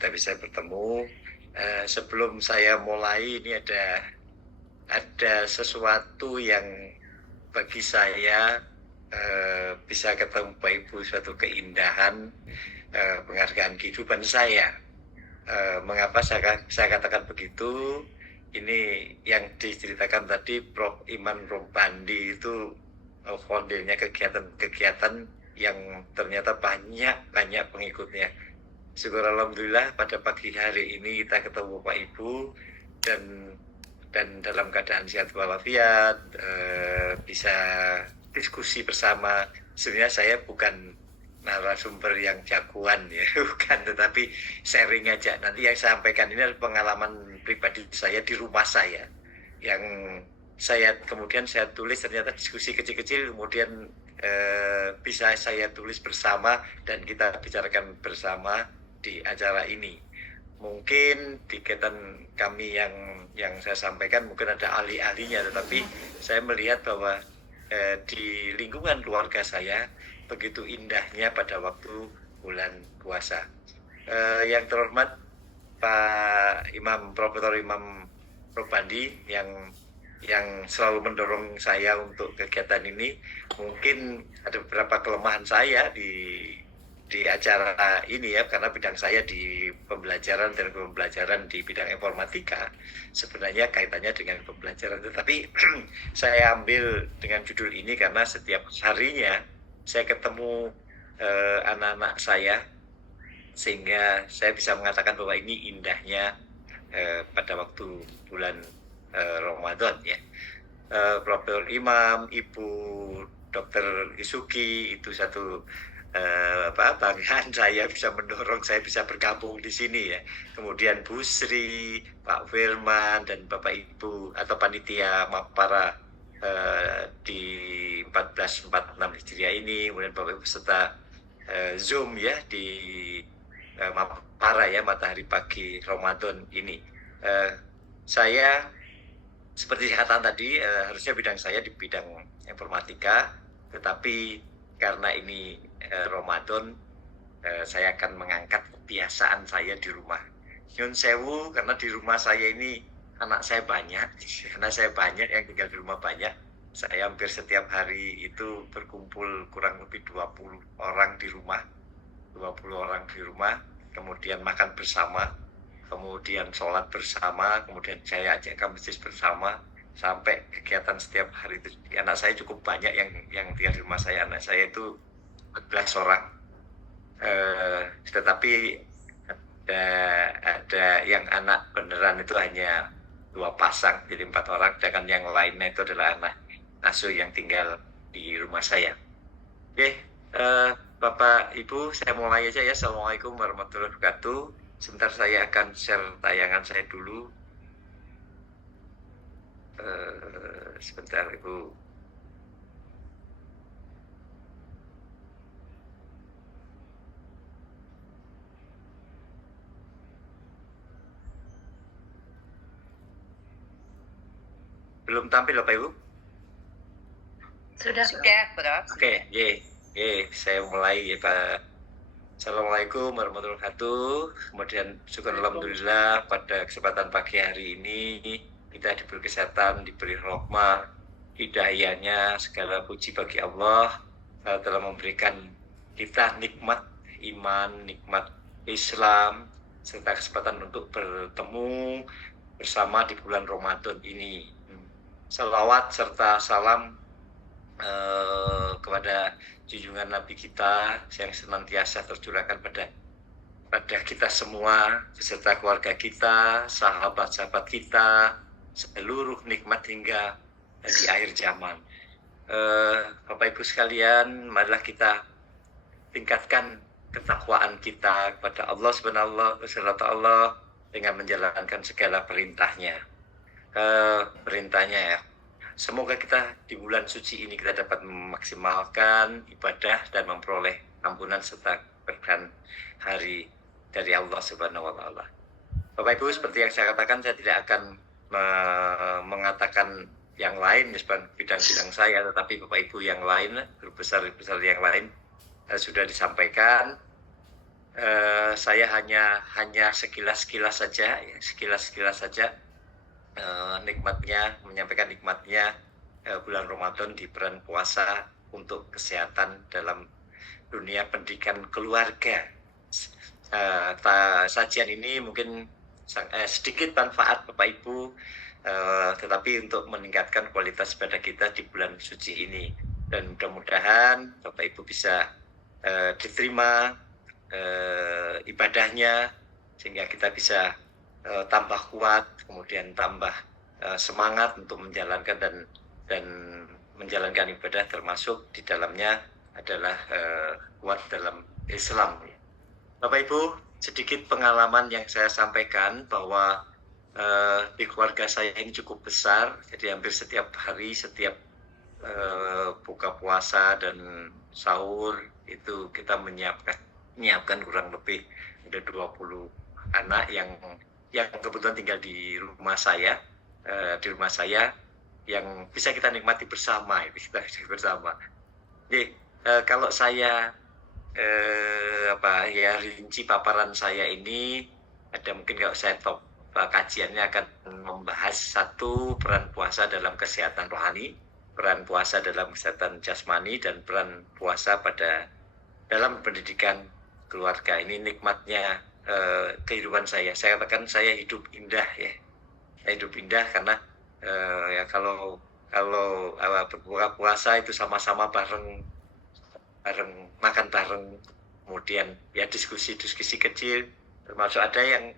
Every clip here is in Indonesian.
kita bisa bertemu. Sebelum saya mulai, ini ada sesuatu yang bagi saya bisa ketemu Pak Ibu suatu keindahan, penghargaan kehidupan saya. Mengapa saya katakan begitu? Ini yang diceritakan tadi Prof. Iman Robbandi itu foundernya kegiatan-kegiatan yang ternyata banyak pengikutnya. Syukur alhamdulillah pada pagi hari ini kita ketemu Pak Ibu dan dalam keadaan sehat walafiat, bisa diskusi bersama. Sebenarnya saya bukan narasumber yang jagoan ya, bukan, tetapi sharing aja. Nanti yang saya sampaikan ini adalah pengalaman pribadi saya di rumah saya, yang kemudian saya tulis, ternyata diskusi kecil-kecil kemudian bisa saya tulis bersama dan kita bicarakan bersama di acara ini. Mungkin di kegiatan kami yang saya sampaikan mungkin ada ahli-ahlinya, tetapi saya melihat bahwa di lingkungan keluarga saya begitu indahnya pada waktu bulan puasa. Yang terhormat Pak Imam, Profesor Imam Robbandi yang selalu mendorong saya untuk kegiatan ini. Mungkin ada beberapa kelemahan saya di acara ini ya, karena bidang saya di pembelajaran dan pembelajaran di bidang informatika sebenarnya kaitannya dengan pembelajaran, tetapi saya ambil dengan judul ini karena setiap harinya saya ketemu anak-anak saya, sehingga saya bisa mengatakan bahwa ini indahnya pada waktu bulan Ramadan ya. Profesor Imam, Ibu Dr. Isuki itu satu banggaan saya, bisa mendorong saya bisa bergabung di sini ya. Kemudian Bu Sri, Pak Firman, dan Bapak Ibu atau panitia para di 1446 Hijriah ini, kemudian Bapak Ibu serta Zoom ya di Mapara ya, matahari pagi Ramadan ini. Saya seperti kata tadi, harusnya bidang saya di bidang informatika, tetapi karena ini Ramadan, saya akan mengangkat kebiasaan saya di rumah. Nyun sewu, karena di rumah saya ini anak saya banyak, karena saya banyak yang tinggal di rumah banyak. Saya hampir setiap hari itu berkumpul kurang lebih 20 orang di rumah. 20 orang di rumah, kemudian makan bersama, kemudian sholat bersama, kemudian saya ajak ke masjid bersama, sampai kegiatan setiap hari itu. Anak saya cukup banyak yang tinggal di rumah saya. Anak saya itu 14 orang. Tetapi ada yang anak beneran itu hanya 2 pasang, jadi 4 orang, sedangkan yang lainnya itu adalah anak asuh yang tinggal di rumah saya. Oke, Bapak Ibu, saya mulai aja ya. Assalamualaikum warahmatullahi wabarakatuh. Sebentar saya akan share tayangan saya dulu. Sebentar Ibu. Belum tampil Bapak Ibu? Sudah, Prof. Oke, saya mulai ya Pak. Assalamualaikum warahmatullahi wabarakatuh. Kemudian syukur alhamdulillah pada kesempatan pagi hari ini kita diberi kesehatan, diberi rahmah, hidayahnya, segala puji bagi Allah telah memberikan kita nikmat iman, nikmat Islam, serta kesempatan untuk bertemu bersama di bulan Ramadan ini. Salawat serta salam kepada junjungan Nabi kita yang senantiasa tercurahkan pada kita semua, beserta keluarga kita, sahabat-sahabat kita, seluruh nikmat hingga di akhir zaman. Bapak Ibu sekalian, marilah kita tingkatkan ketakwaan kita kepada Allah Subhanahu wa Ta'ala dengan menjalankan segala perintahnya ya. Semoga kita di bulan suci ini kita dapat memaksimalkan ibadah dan memperoleh ampunan serta berkahan hari dari Allah Subhanahu wa Ta'ala. Bapak Ibu, seperti yang saya katakan, saya tidak akan mengatakan yang lain bidang-bidang saya, tetapi Bapak Ibu yang lain, guru besar yang lain sudah disampaikan. Saya hanya sekilas-kilas saja, ya, sekilas-kilas saja menyampaikan nikmatnya bulan Ramadan di bulan puasa untuk kesehatan dalam dunia pendidikan keluarga. Sajian ini mungkin sedikit manfaat Bapak Ibu, tetapi untuk meningkatkan kualitas ibadah kita di bulan suci ini, dan mudah-mudahan Bapak Ibu bisa diterima ibadahnya, sehingga kita bisa tambah kuat, kemudian tambah semangat untuk menjalankan dan menjalankan ibadah, termasuk di dalamnya adalah kuat dalam Islam. Bapak Ibu, sedikit pengalaman yang saya sampaikan bahwa di keluarga saya ini cukup besar, jadi hampir setiap hari, setiap buka puasa dan sahur itu kita menyiapkan kurang lebih ada 20 anak yang kebetulan tinggal di rumah saya, yang bisa kita nikmati bersama, bersama. Jadi kalau saya rinci paparan saya ini, ada mungkin kalau saya kajiannya akan membahas satu, peran puasa dalam kesehatan rohani, peran puasa dalam kesehatan jasmani, dan peran puasa dalam pendidikan keluarga. Ini nikmatnya kehidupan saya. Saya katakan saya hidup indah, ya. Saya hidup indah karena kalau berbuka puasa itu sama-sama bareng, makan bareng, kemudian ya diskusi kecil, termasuk ada yang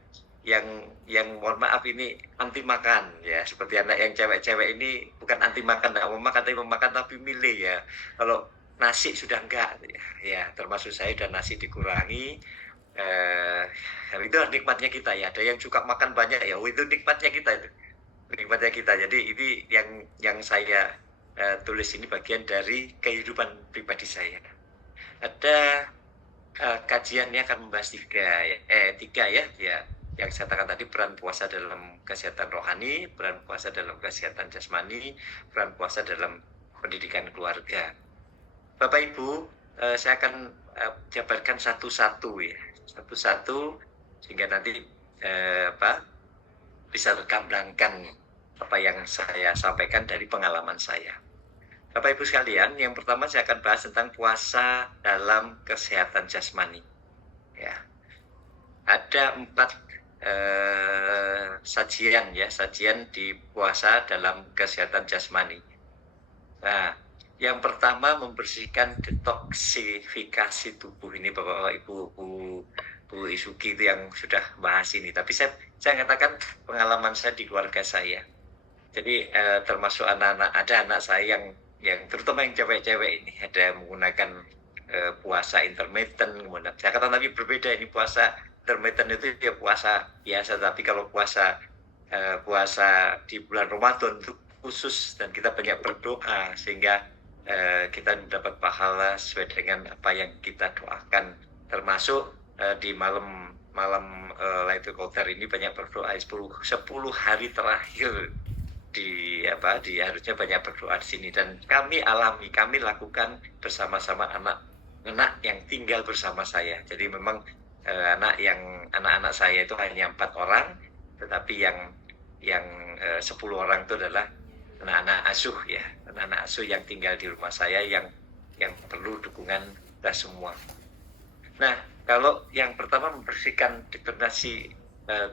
mohon maaf ini anti makan, ya, seperti anak yang cewek-cewek ini bukan anti makan, nggak mau makan tapi milih, ya. Kalau nasi sudah enggak, ya, termasuk saya, dan nasi dikurangi. Itu nikmatnya kita, ya. Ada yang suka makan banyak, ya, itu nikmatnya kita, itu nikmatnya kita. Jadi ini yang saya tulis ini bagian dari kehidupan pribadi saya. Ada kajiannya akan membahas tiga ya, yang saya katakan tadi, peran puasa dalam kesehatan rohani, peran puasa dalam kesehatan jasmani, peran puasa dalam pendidikan keluarga. Bapak Ibu, saya akan jabarkan satu-satu, ya, satu-satu, sehingga nanti bisa tergambarkan apa yang saya sampaikan dari pengalaman saya. Bapak Ibu sekalian, yang pertama saya akan bahas tentang puasa dalam kesehatan jasmani. Ya, ada 4 sajian di puasa dalam kesehatan jasmani. Nah, yang pertama membersihkan detoksifikasi tubuh. Ini Bapak Ibu, Bu Isuki itu yang sudah bahas ini. Tapi saya katakan pengalaman saya di keluarga saya. Jadi termasuk anak-anak, ada anak saya yang terutama yang cewek-cewek ini, ada menggunakan puasa intermittent. Kemudian saya katakan tapi berbeda, ini puasa intermittent itu ya puasa biasa, tapi kalau puasa di bulan Ramadan itu khusus, dan kita banyak berdoa sehingga kita mendapat pahala sesuai dengan apa yang kita doakan, termasuk di malam Lailatul Qadar ini banyak berdoa 10 hari terakhir di harusnya banyak berdoa di sini, dan kami lakukan bersama-sama anak yang tinggal bersama saya. Jadi memang anak-anak saya itu hanya 4 orang, tetapi yang 10 orang itu adalah anak-anak asuh, ya, anak-anak asuh yang tinggal di rumah saya, yang perlu dukungan kita semua. Nah, kalau yang pertama membersihkan detonasi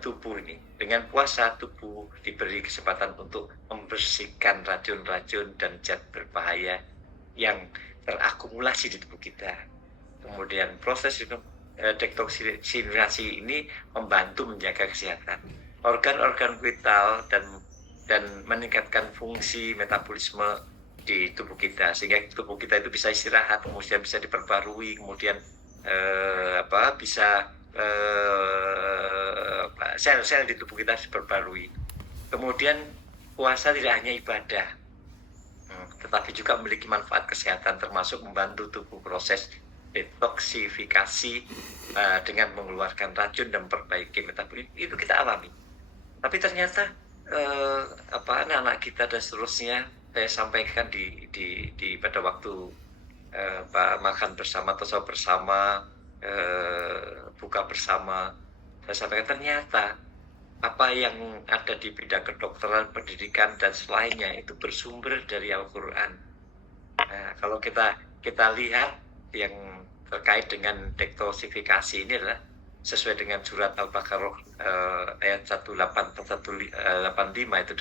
tubuh ini, dengan puasa tubuh diberi kesempatan untuk membersihkan racun-racun dan zat berbahaya yang terakumulasi di tubuh kita. Kemudian proses detoksinasi ini membantu menjaga kesehatan organ-organ vital dan meningkatkan fungsi metabolisme di tubuh kita, sehingga tubuh kita itu bisa istirahat, kemudian bisa diperbarui, kemudian bisa sel-sel di tubuh kita diperbarui. Kemudian puasa tidak hanya ibadah, tetapi juga memiliki manfaat kesehatan, termasuk membantu tubuh proses detoksifikasi dengan mengeluarkan racun dan memperbaiki metabolisme. Itu kita alami. Tapi ternyata anak-anak kita dan seterusnya, saya sampaikan pada waktu makan bersama atau sahur bersama, buka bersama, saya sampaikan ternyata apa yang ada di bidang kedokteran, pendidikan dan selainnya itu bersumber dari Al-Quran. Nah, kalau kita lihat yang terkait dengan dektosifikasi ini adalah sesuai dengan surat Al-Baqarah ayat 185 itu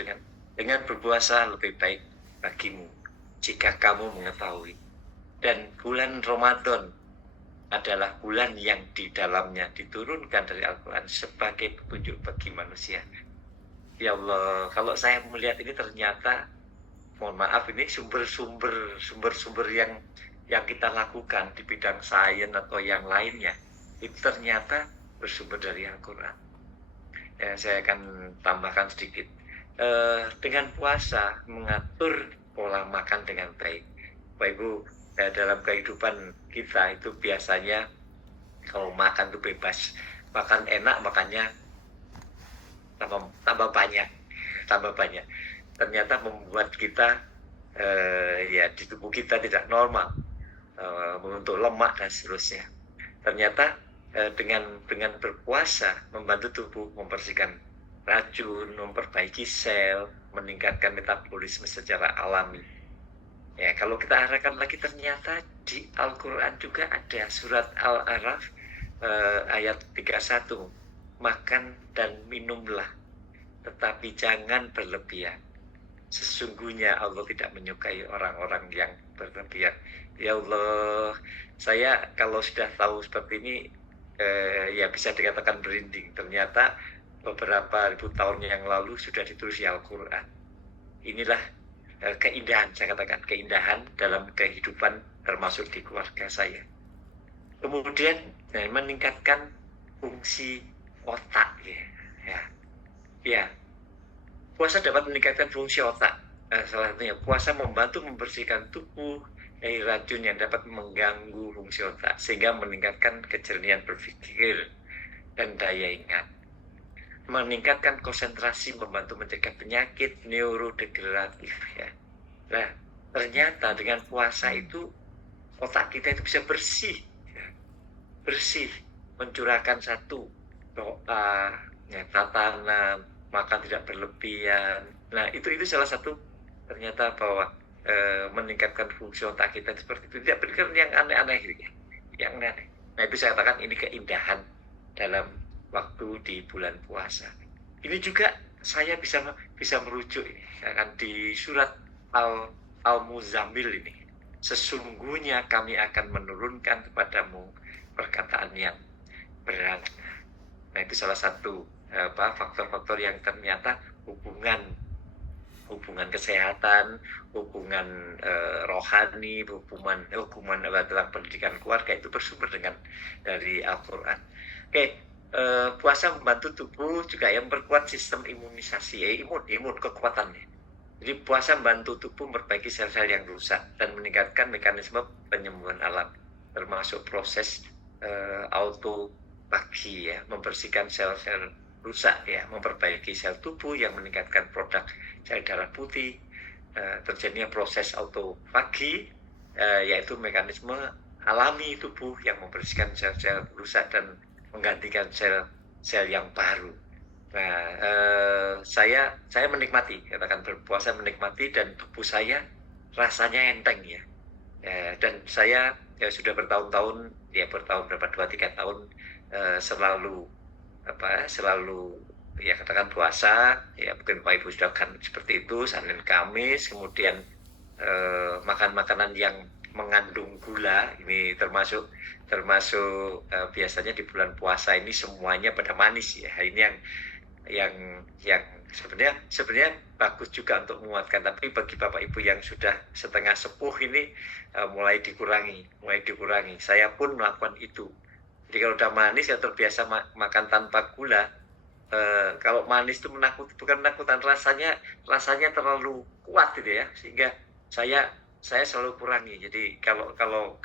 dengan berpuasa lebih baik bagimu jika kamu mengetahui. Dan bulan Ramadan adalah bulan yang di dalamnya diturunkan dari Al-Quran sebagai petunjuk bagi manusia. Ya Allah, kalau saya melihat ini ternyata, mohon maaf, ini sumber-sumber yang kita lakukan di bidang sains atau yang lainnya itu ternyata bersumber dari Al-Quran. Ya, saya akan tambahkan sedikit. Dengan puasa mengatur pola makan dengan baik. Bapak Ibu, dalam kehidupan kita itu biasanya kalau makan tuh bebas, makan enak makannya tambah banyak. Ternyata membuat kita ya di tubuh kita tidak normal, membentuk lemak dan seterusnya. Ternyata dengan berpuasa membantu tubuh membersihkan racun, memperbaiki sel, meningkatkan metabolisme secara alami. Ya, kalau kita arahkan lagi ternyata di Al-Quran juga ada surat Al-A'raf ayat 31. Makan dan minumlah, tetapi jangan berlebihan. Sesungguhnya Allah tidak menyukai orang-orang yang berlebihan. Ya Allah, saya kalau sudah tahu seperti ini, ya bisa dikatakan merinding. Ternyata beberapa ribu tahun yang lalu sudah ditulis di Al-Quran. Inilah keindahan, saya katakan keindahan dalam kehidupan termasuk di keluarga saya. Kemudian meningkatkan fungsi otak ya. Puasa dapat meningkatkan fungsi otak. Salah satunya puasa membantu membersihkan tubuh dari racun yang dapat mengganggu fungsi otak sehingga meningkatkan kejernihan berpikir dan daya ingat. Meningkatkan konsentrasi, membantu mencegah penyakit neurodegeneratif ya. Nah, ternyata dengan puasa itu otak kita itu bisa bersih, mencurahkan satu doa, ya, tatanan, makan tidak berlebihan. Nah, itu salah satu ternyata bahwa meningkatkan fungsi otak kita seperti itu, tidak berpikir yang aneh-aneh gitu ya, yang aneh. Nah, itu saya katakan ini keindahan dalam waktu di bulan puasa. Ini juga saya bisa merujuk ini akan di surat Al-Muzammil ini. Sesungguhnya kami akan menurunkan kepadamu perkataan yang berat. Nah, itu salah satu faktor-faktor yang ternyata hubungan kesehatan, hubungan rohani, hubungan dalam pendidikan keluarga itu bersumber dari Al-Quran. Oke. Puasa membantu tubuh juga yang memperkuat sistem imunisasi, imun kekuatannya. Jadi puasa membantu tubuh memperbaiki sel-sel yang rusak dan meningkatkan mekanisme penyembuhan alam, termasuk proses autofagi ya, membersihkan sel-sel rusak ya, memperbaiki sel tubuh yang meningkatkan produk sel darah putih. Terjadinya proses autofagi yaitu mekanisme alami tubuh yang membersihkan sel-sel rusak dan menggantikan sel yang baru. Nah, saya menikmati, katakan berpuasa menikmati, dan tubuh saya rasanya enteng ya. Dan saya sudah bertahun-tahun berapa 2-3 tahun selalu ya katakan puasa ya, mungkin Pak Ibu sudah kan seperti itu, Senin Kamis, kemudian makan makanan yang mengandung gula, ini termasuk biasanya di bulan puasa ini semuanya pada manis ya. Ini yang sebenarnya bagus juga untuk menguatkan, tapi bagi Bapak Ibu yang sudah setengah sepuh ini mulai dikurangi. Saya pun melakukan itu. Jadi kalau udah manis ya terbiasa makan tanpa gula. Kalau manis itu bukan menakutkan, rasanya terlalu kuat gitu ya, sehingga saya selalu kurangi. Jadi kalau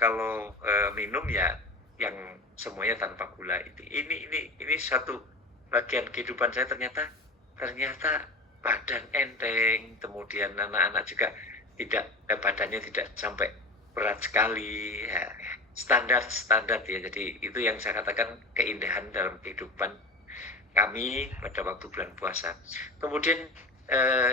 minum ya yang semuanya tanpa gula. Ini satu bagian kehidupan saya, ternyata badan enteng, kemudian anak-anak juga badannya tidak sampai berat sekali ya. standar ya. Jadi itu yang saya katakan keindahan dalam kehidupan kami pada waktu bulan puasa. Kemudian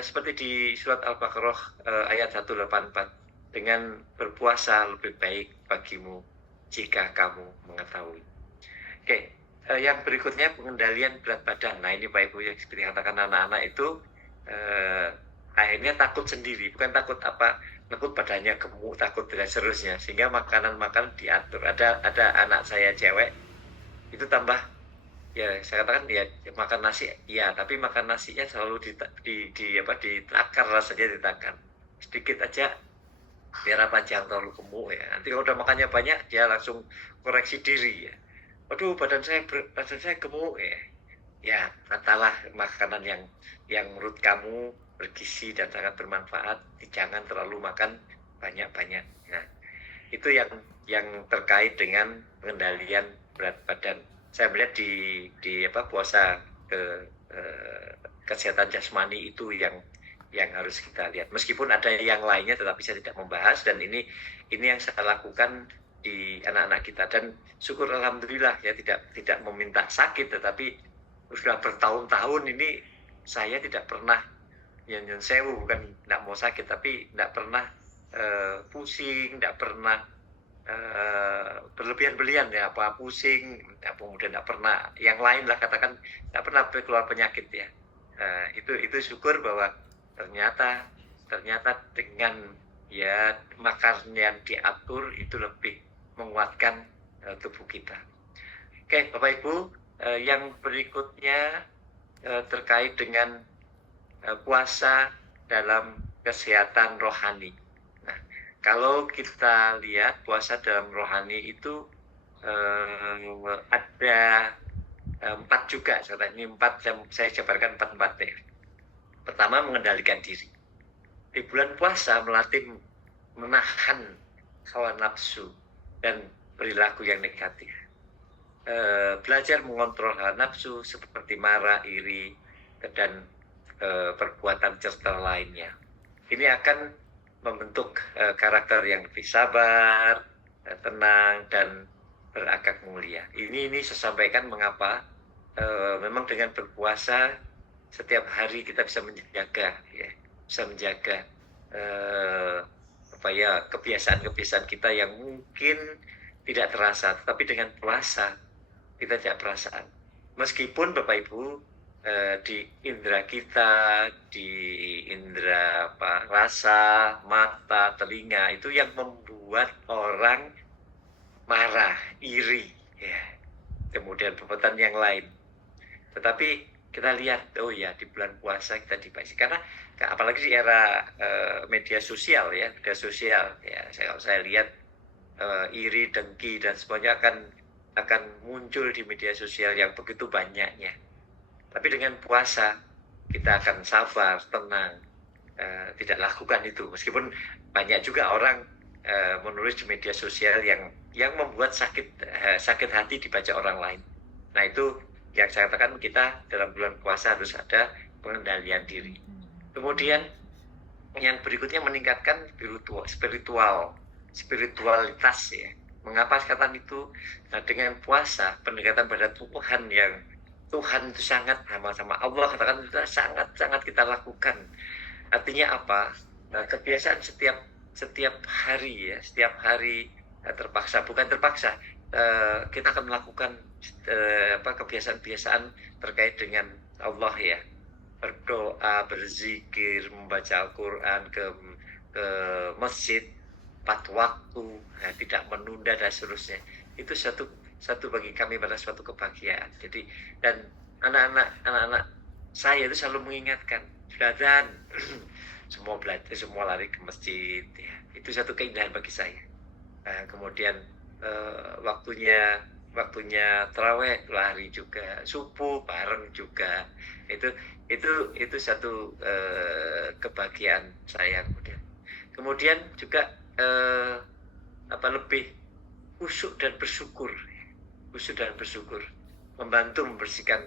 seperti di surat Al-Baqarah ayat 184, dengan berpuasa lebih baik bagimu jika kamu mengetahui. Oke, yang berikutnya pengendalian berat badan. Nah ini Pak Ibu yang seperti katakan anak-anak itu akhirnya takut sendiri, bukan takut badannya gemuk, takut dan seterusnya, sehingga makanan diatur. Ada anak saya cewek itu tambah, ya saya katakan ya makan nasi ya, tapi makan nasinya selalu ditakar, rasanya ditakar sedikit aja biar jangan terlalu gemuk ya. Nanti kalau udah makannya banyak dia langsung koreksi diri ya. Waduh, badan saya gemuk ya. Ya, katalah makanan yang menurut kamu bergizi dan sangat bermanfaat, jangan terlalu makan banyak-banyak. Nah, itu yang terkait dengan pengendalian berat badan. Saya melihat di puasa kesehatan jasmani itu yang harus kita lihat. Meskipun ada yang lainnya, tetapi saya tidak membahas, dan ini yang saya lakukan di anak-anak kita, dan syukur alhamdulillah ya, tidak meminta sakit, tetapi sudah bertahun-tahun ini saya tidak pernah nyen sewu, bukan tidak mau sakit, tapi tidak pernah pusing, tidak pernah berlebihan ya, apa pusing, kemudian tidak pernah yang lain lah, katakan tidak pernah keluar penyakit ya. Itu syukur bahwa ternyata dengan ya makan yang diatur itu lebih menguatkan tubuh kita. Oke, Bapak Ibu, yang berikutnya terkait dengan puasa dalam kesehatan rohani. Nah, kalau kita lihat puasa dalam rohani itu ada 4 juga. Ini 4 yang saya jabarkan 4 ya. Pertama, mengendalikan diri. Di bulan puasa melatih menahan hawa nafsu dan perilaku yang negatif. Belajar mengontrol hawa nafsu seperti marah, iri, dan perbuatan cerita lainnya. Ini akan membentuk karakter yang lebih sabar, tenang, dan berakhlak mulia. Ini saya sampaikan mengapa memang dengan berpuasa setiap hari kita bisa menjaga kebiasaan kita yang mungkin tidak terasa, tetapi dengan puasa kita tidak perasaan. Meskipun Bapak Ibu di indera kita, di indera rasa, mata, telinga, itu yang membuat orang marah, iri, ya, kemudian perbuatan yang lain. Tetapi kita lihat, oh ya, di bulan puasa kita dibatasi, karena apalagi di era media sosial ya, kalau saya lihat iri, dengki, dan semuanya akan muncul di media sosial yang begitu banyaknya. Tapi dengan puasa kita akan sabar, tenang, tidak lakukan itu. Meskipun banyak juga orang menulis di media sosial yang membuat sakit hati dibaca orang lain. Nah itu yang saya katakan, kita dalam bulan puasa harus ada pengendalian diri. Kemudian yang berikutnya meningkatkan spiritualitas ya. Mengapa katakan itu? Nah, dengan puasa pendekatan pada Tuhan itu sangat sama Allah, katakan itu sangat kita lakukan. Artinya apa? Nah, kebiasaan setiap hari ya, terpaksa, bukan terpaksa, kita akan melakukan kebiasaan-kebiasaan terkait dengan Allah ya, berdoa, berzikir, membaca Al-Quran, ke masjid 4 waktu, tidak menunda dan seterusnya. Itu satu bagi kami pada suatu kebahagiaan. Jadi, dan anak-anak saya itu selalu mengingatkan, sudah dan semua belajar, semua lari ke masjid ya. Itu satu keindahan bagi saya. Kemudian waktunya tarawih lari juga, subuh bareng juga. Itu satu kebahagiaan saya. Kemudian juga lebih khusyuk dan bersyukur, membantu membersihkan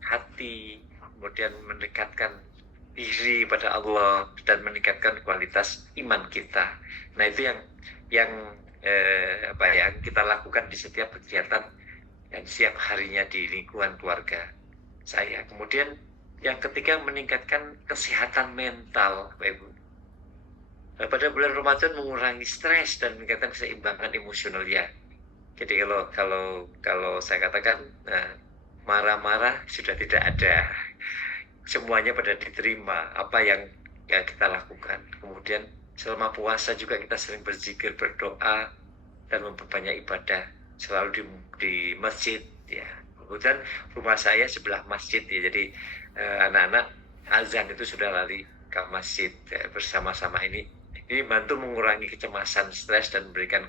hati, kemudian mendekatkan diri pada Allah dan meningkatkan kualitas iman kita. Nah itu yang yang kita lakukan di setiap kegiatan dan setiap harinya di lingkungan keluarga saya. Kemudian yang ketiga, meningkatkan kesehatan mental, Bapak Ibu. Pada bulan Ramadan mengurangi stres dan meningkatkan keseimbangan emosional ya. Jadi kalau saya katakan marah-marah sudah tidak ada, semuanya pada diterima apa yang kita lakukan. Kemudian selama puasa juga kita sering berzikir, berdoa, dan memperbanyak ibadah selalu di masjid ya. Kemudian rumah saya sebelah masjid ya, jadi anak-anak azan itu sudah lari ke masjid ya, bersama-sama ini bantu mengurangi kecemasan, stres, dan memberikan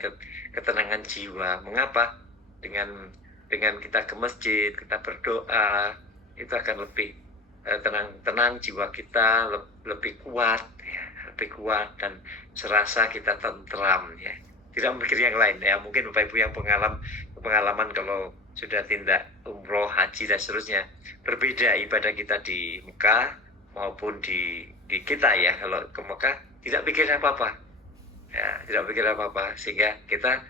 ketenangan jiwa. Mengapa? Dengan kita ke masjid, kita berdoa, itu akan lebih tenang jiwa kita, lebih kuat ya, lebih kuat, dan serasa kita tentram ya, tidak mikir yang lain ya. Mungkin Bapak Ibu yang pengalaman kalau sudah tindak umroh, haji, dan seterusnya, berbeda ibadah kita di Mekah maupun di kita ya. Kalau ke Mekah tidak pikir apa-apa ya, tidak pikir apa-apa, sehingga kita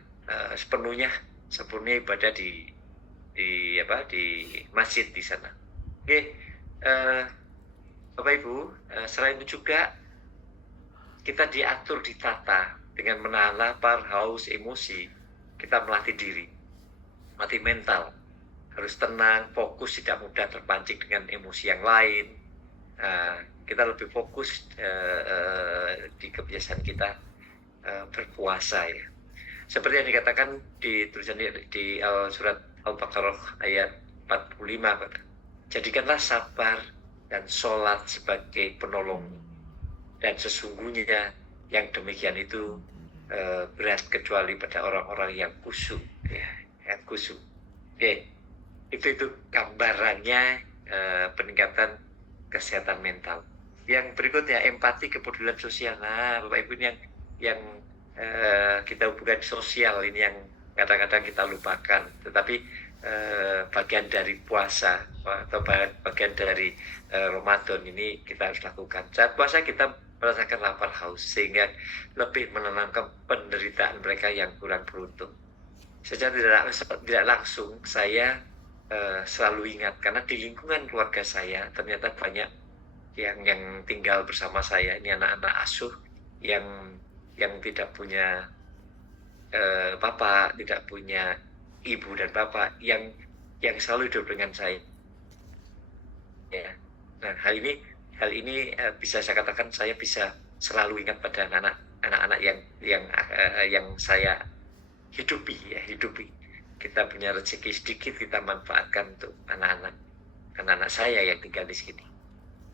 sepenuhnya ibadah di masjid di sana. Oke, Bapak Ibu, selain itu juga kita diatur, ditata dengan menahan lapar, haus, emosi. Kita melatih diri, melatih mental, harus tenang, fokus, tidak mudah terpancing dengan emosi yang lain. Kita lebih fokus di kebiasaan kita berpuasa ya. Seperti yang dikatakan di tulisan di surat Al-Baqarah ayat 45, jadikanlah sabar dan sholat sebagai penolong, dan sesungguhnya yang demikian itu berat kecuali pada orang-orang yang khusyuk ya, yang khusyuk. Oke, itu gambarannya peningkatan kesehatan mental. Yang berikutnya, empati, kepedulian sosial. Nah, Bapak Ibu, ini yang kita hubungan sosial ini yang kadang-kadang kita lupakan, tetapi bagian dari puasa atau bagian dari Ramadan ini kita harus lakukan. Saat puasa kita merasakan lapar, haus, sehingga lebih menenangkan penderitaan mereka yang kurang beruntung. Secara tidak langsung saya selalu ingat, karena di lingkungan keluarga saya ternyata banyak yang tinggal bersama saya ini anak-anak asuh yang tidak punya bapak, tidak punya ibu dan bapak, yang selalu hidup dengan saya ya. Nah, hal ini bisa saya katakan saya bisa selalu ingat pada anak-anak yang saya hidupi. Kita punya rezeki sedikit, kita manfaatkan untuk anak-anak saya yang tinggal di sini.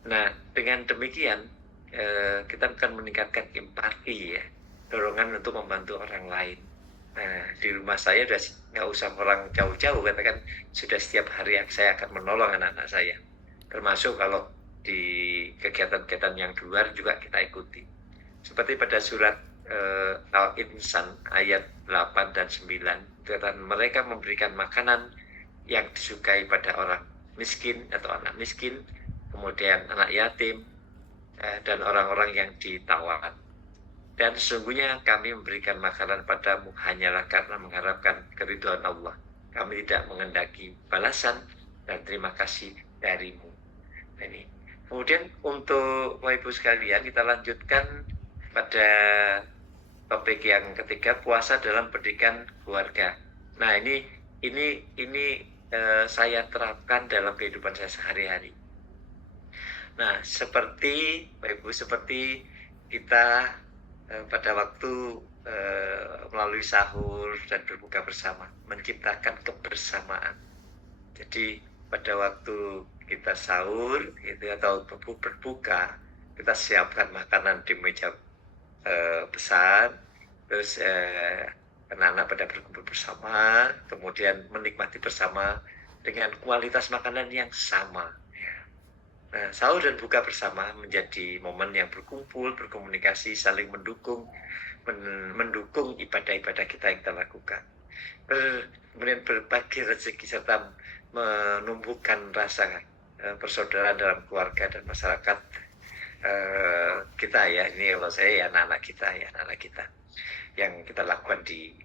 Nah, dengan demikian kita akan meningkatkan empati ya, dorongan untuk membantu orang lain. Nah, di rumah saya sudah nggak usah orang jauh-jauh, katakan sudah setiap hari saya akan menolong anak-anak saya, termasuk kalau di kegiatan-kegiatan yang di luar juga kita ikuti. Seperti pada surat Al-Insan ayat 8 dan 9, katakan mereka memberikan makanan yang disukai pada orang miskin atau anak miskin, kemudian anak yatim, dan orang-orang yang ditawar. Dan sesungguhnya kami memberikan makanan padamu hanyalah karena mengharapkan keridhaan Allah. Kami tidak mengendaki balasan dan terima kasih darimu. Ini. Kemudian untuk Bapak Ibu sekalian, kita lanjutkan pada topik yang ketiga, puasa dalam pendidikan keluarga. Nah, ini saya terapkan dalam kehidupan saya sehari-hari. Nah, seperti Bapak Ibu, seperti kita pada waktu melalui sahur dan berbuka bersama, menciptakan kebersamaan. Jadi pada waktu kita sahur gitu, atau berbuka, kita siapkan makanan di meja besar, terus anak-anak pada berkumpul bersama, kemudian menikmati bersama dengan kualitas makanan yang sama. Nah, sahur dan buka bersama menjadi momen yang berkumpul, berkomunikasi, saling mendukung ibadah-ibadah kita yang kita lakukan. Kemudian berbagi rezeki serta menumbuhkan rasa persaudaraan dalam keluarga dan masyarakat kita ya. Ini kalau saya ya anak-anak kita. yang kita lakukan di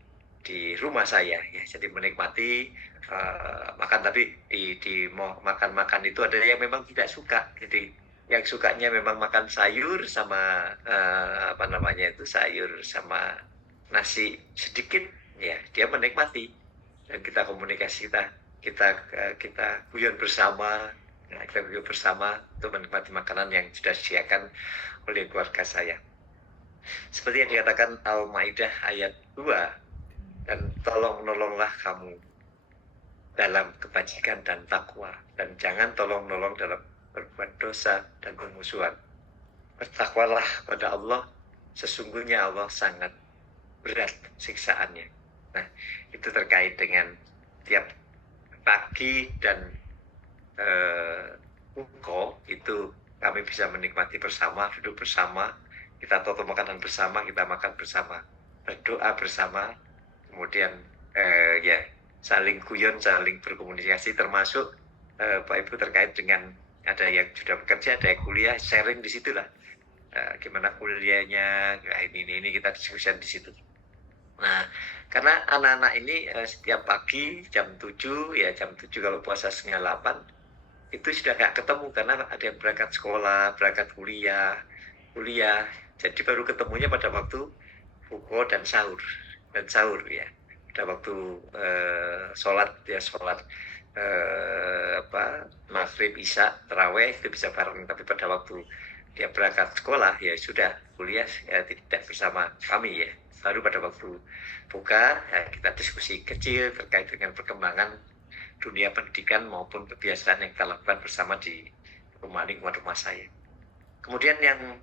rumah saya ya. Jadi menikmati makan, tapi di mau makan itu ada yang memang tidak suka. Jadi yang sukanya memang makan sayur sama apa namanya itu, sayur sama nasi sedikit ya, dia menikmati. Dan kita komunikasi, kita guyon bersama. Nah, kita guyon bersama untuk menikmati makanan yang sudah disediakan oleh keluarga saya. Seperti yang dikatakan Al-Maidah ayat 2, dan tolong menolonglah kamu dalam kebajikan dan takwa, dan jangan tolong-menolong dalam berbuat dosa dan permusuhan. Bertakwalah pada Allah, sesungguhnya Allah sangat berat siksaannya. Nah, itu terkait dengan tiap pagi dan buka itu kami bisa menikmati bersama, duduk bersama, kita toto makanan bersama, kita makan bersama, berdoa bersama, kemudian ya saling guyon, saling berkomunikasi, termasuk Pak Ibu terkait dengan ada yang sudah bekerja, ada yang kuliah, sharing di situlah. Gimana kuliahnya, ini kita diskusikan di situ. Nah, karena anak-anak ini setiap pagi jam 7 ya, jam 7 kalau puasa setengah 8 itu sudah gak ketemu, karena ada yang berangkat sekolah, berangkat kuliah. Jadi baru ketemunya pada waktu buka dan sahur ya. Pada waktu sholat maghrib, isya, taraweh itu bisa bareng. Tapi pada waktu dia berangkat sekolah ya sudah, kuliah ya tidak bersama kami ya. Baru pada waktu buka ya, kita diskusi kecil terkait dengan perkembangan dunia pendidikan maupun kebiasaan yang kita lakukan bersama di lingkungan rumah saya. Kemudian yang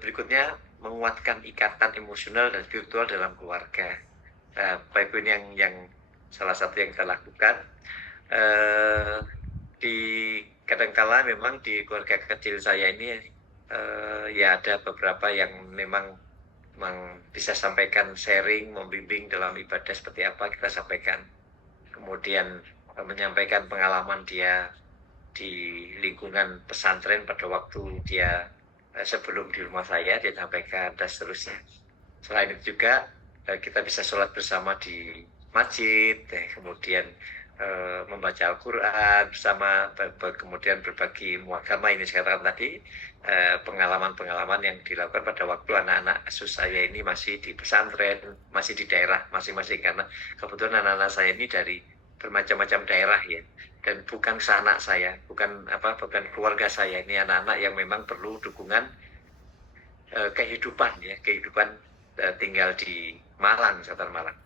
berikutnya, menguatkan ikatan emosional dan spiritual dalam keluarga. Baik, ini yang salah satu yang kita lakukan. Di kadangkala memang di keluarga kecil saya ini ya ada beberapa yang memang bisa sampaikan, sharing, membimbing dalam ibadah seperti apa kita sampaikan. Kemudian menyampaikan pengalaman dia di lingkungan pesantren pada waktu dia sebelum di rumah saya, dia sampaikan, dan seterusnya. Selain itu juga kita bisa sholat bersama di masjid, kemudian membaca Al-Quran bersama, kemudian berbagi ilmu agama. Ini saya katakan tadi, pengalaman-pengalaman yang dilakukan pada waktu anak-anak asuh saya ini masih di pesantren, masih di daerah masing-masing, karena kebetulan anak-anak saya ini dari bermacam-macam daerah ya, dan bukan sanak saya, bukan keluarga saya, ini anak-anak yang memang perlu dukungan kehidupan tinggal di Malang, Selatan Malang.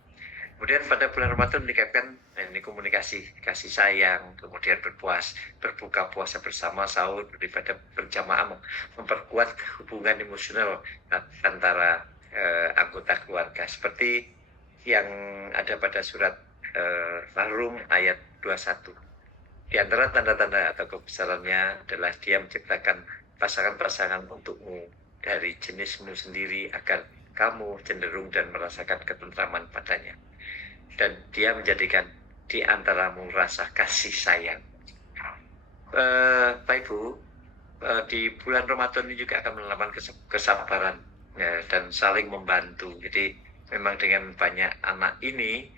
Kemudian pada bulan Ramadan meningkatkan ini komunikasi, kasih sayang, kemudian berbuka puasa bersama, sahur, beribadah berjamaah, memperkuat hubungan emosional antara anggota keluarga, seperti yang ada pada surat Al-Rum ayat 21. Di antara tanda-tanda atau kebesarannya adalah dia menciptakan pasangan-pasangan untukmu dari jenismu sendiri, agar kamu cenderung dan merasakan ketentraman padanya. Dan dia menjadikan di antaramu rasa kasih sayang. Pak Ibu, di bulan Ramadan ini juga akan menanamkan kesabaran ya, dan saling membantu. Jadi memang dengan banyak anak ini,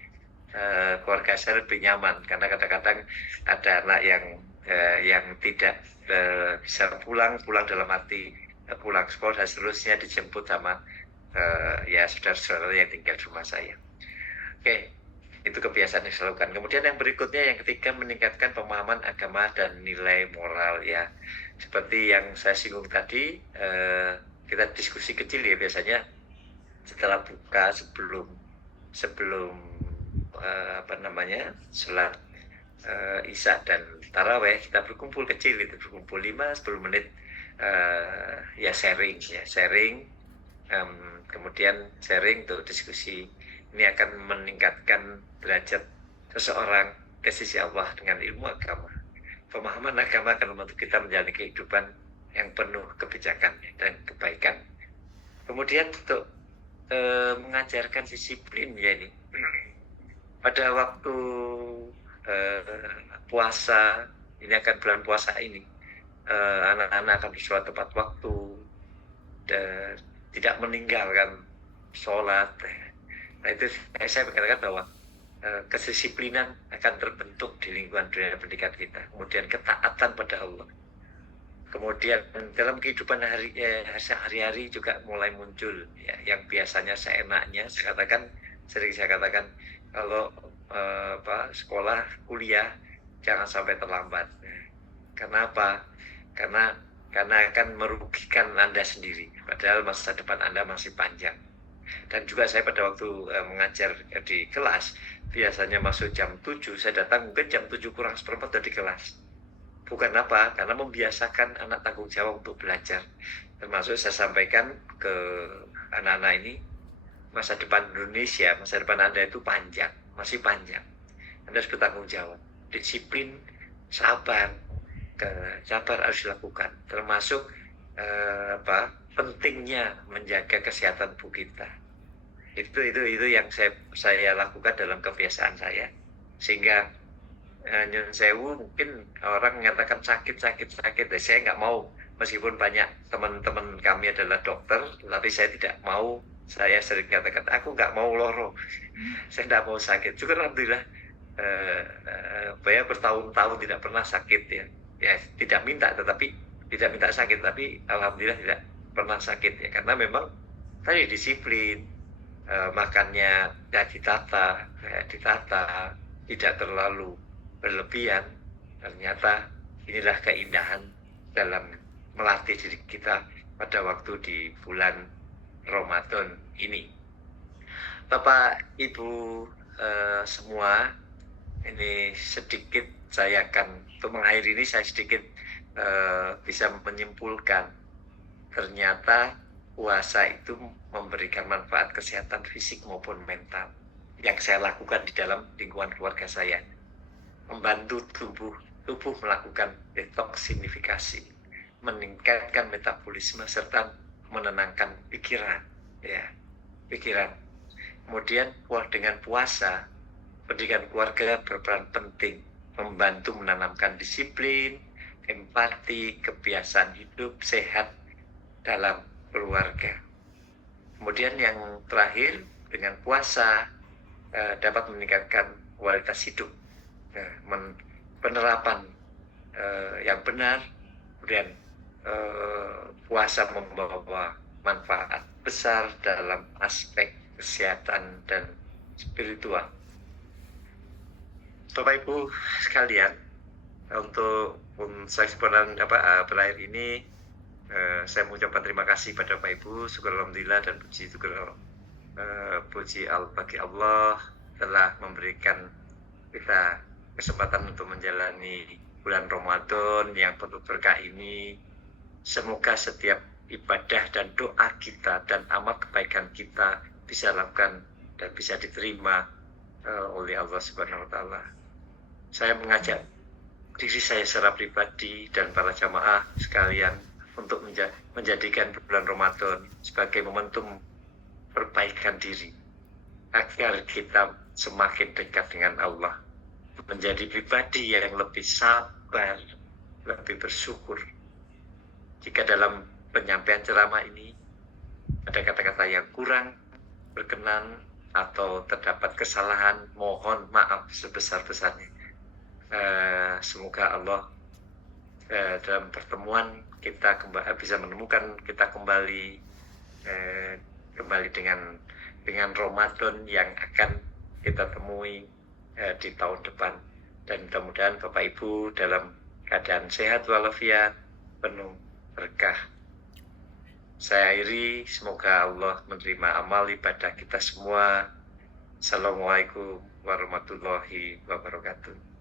keluarga saya lebih nyaman, karena kadang-kadang ada anak yang tidak bisa pulang dalam arti pulang sekolah dan seterusnya, dijemput sama ya saudara-saudara yang tinggal di rumah saya. Oke, itu kebiasaan yang saya lakukan. Kemudian yang berikutnya, yang ketiga, meningkatkan pemahaman agama dan nilai moral ya. Seperti yang saya singgung tadi, kita diskusi kecil ya biasanya setelah buka, sebelum sholat isya dan taraweh, kita berkumpul kecil, itu berkumpul 5-10 menit ya sharing, kemudian sharing untuk diskusi. Ini akan meningkatkan derajat seseorang ke sisi Allah dengan ilmu agama. Pemahaman agama akan membantu kita menjalani kehidupan yang penuh kebijakan dan kebaikan. Kemudian untuk mengajarkan disiplin ya, ini pada waktu puasa ini, akan bulan puasa ini, anak-anak akan bersolat tepat waktu dan tidak meninggalkan sholat, Nah, itu saya mengatakan bahwa kedisiplinan akan terbentuk di lingkungan dunia pendidikan kita. Kemudian ketaatan pada Allah. Kemudian dalam kehidupan sehari-hari juga mulai muncul ya, yang biasanya seenaknya sering saya katakan kalau sekolah kuliah jangan sampai terlambat. Karena apa? Karena akan merugikan Anda sendiri, padahal masa depan Anda masih panjang. Dan juga saya pada waktu mengajar di kelas, biasanya masuk jam 7, saya datang mungkin jam 7 kurang seperempat dari kelas. Bukan apa, karena membiasakan anak tanggung jawab untuk belajar. Termasuk saya sampaikan ke anak-anak ini, masa depan Indonesia, masa depan Anda itu panjang, masih panjang. Anda harus bertanggung jawab, disiplin, sabar harus dilakukan. Termasuk pentingnya menjaga kesehatan tubuh kita. Itu yang saya lakukan dalam kebiasaan saya, sehingga nyun sewu mungkin orang mengatakan sakit. Saya nggak mau, meskipun banyak teman-teman kami adalah dokter, tapi saya tidak mau. Saya sering katakan aku nggak mau loro, saya nggak mau sakit. Juga alhamdulillah saya bertahun-tahun tidak pernah sakit ya tidak minta sakit, tapi alhamdulillah tidak pernah sakit ya, karena memang tadi disiplin, makannya ya ditata, tidak terlalu berlebihan. Ternyata inilah keindahan dalam melatih diri kita pada waktu di bulan Ramadan ini. Bapak Ibu semua, ini sedikit saya akan untuk mengakhiri ini, saya sedikit bisa menyimpulkan ternyata puasa itu memberikan manfaat kesehatan fisik maupun mental yang saya lakukan di dalam lingkungan keluarga saya. Membantu tubuh melakukan detoksifikasi, meningkatkan metabolisme serta menenangkan pikiran. Kemudian dengan puasa, pendidikan keluarga berperan penting membantu menanamkan disiplin, empati, kebiasaan hidup sehat dalam keluarga. Kemudian yang terakhir, dengan puasa dapat meningkatkan kualitas hidup. Penerapan yang benar, kemudian puasa membawa manfaat besar dalam aspek kesehatan dan spiritual. Bapak Ibu sekalian, untuk kesempatan berakhir ini saya mengucapkan terima kasih pada Bapak Ibu, syukur alhamdulillah dan puji bagi Allah telah memberikan kita kesempatan untuk menjalani bulan Ramadan yang penuh berkah ini. Semoga setiap ibadah dan doa kita dan amal kebaikan kita bisa lakukan dan bisa diterima oleh Allah Subhanahu wa Ta'ala. Saya mengajak diri saya secara pribadi dan para jamaah sekalian untuk menjadikan bulan Ramadan sebagai momentum perbaikan diri agar kita semakin dekat dengan Allah, menjadi pribadi yang lebih sabar, lebih bersyukur. Jika dalam penyampaian ceramah ini ada kata-kata yang kurang berkenan atau terdapat kesalahan, mohon maaf sebesar-besarnya. Semoga Allah dalam pertemuan kita bisa menemukan kita kembali dengan Ramadan yang akan kita temui di tahun depan, dan mudah-mudahan Bapak Ibu dalam keadaan sehat walafiat, penuh berkah. Saya akhiri, semoga Allah menerima amal ibadah kita semua. Assalamualaikum warahmatullahi wabarakatuh.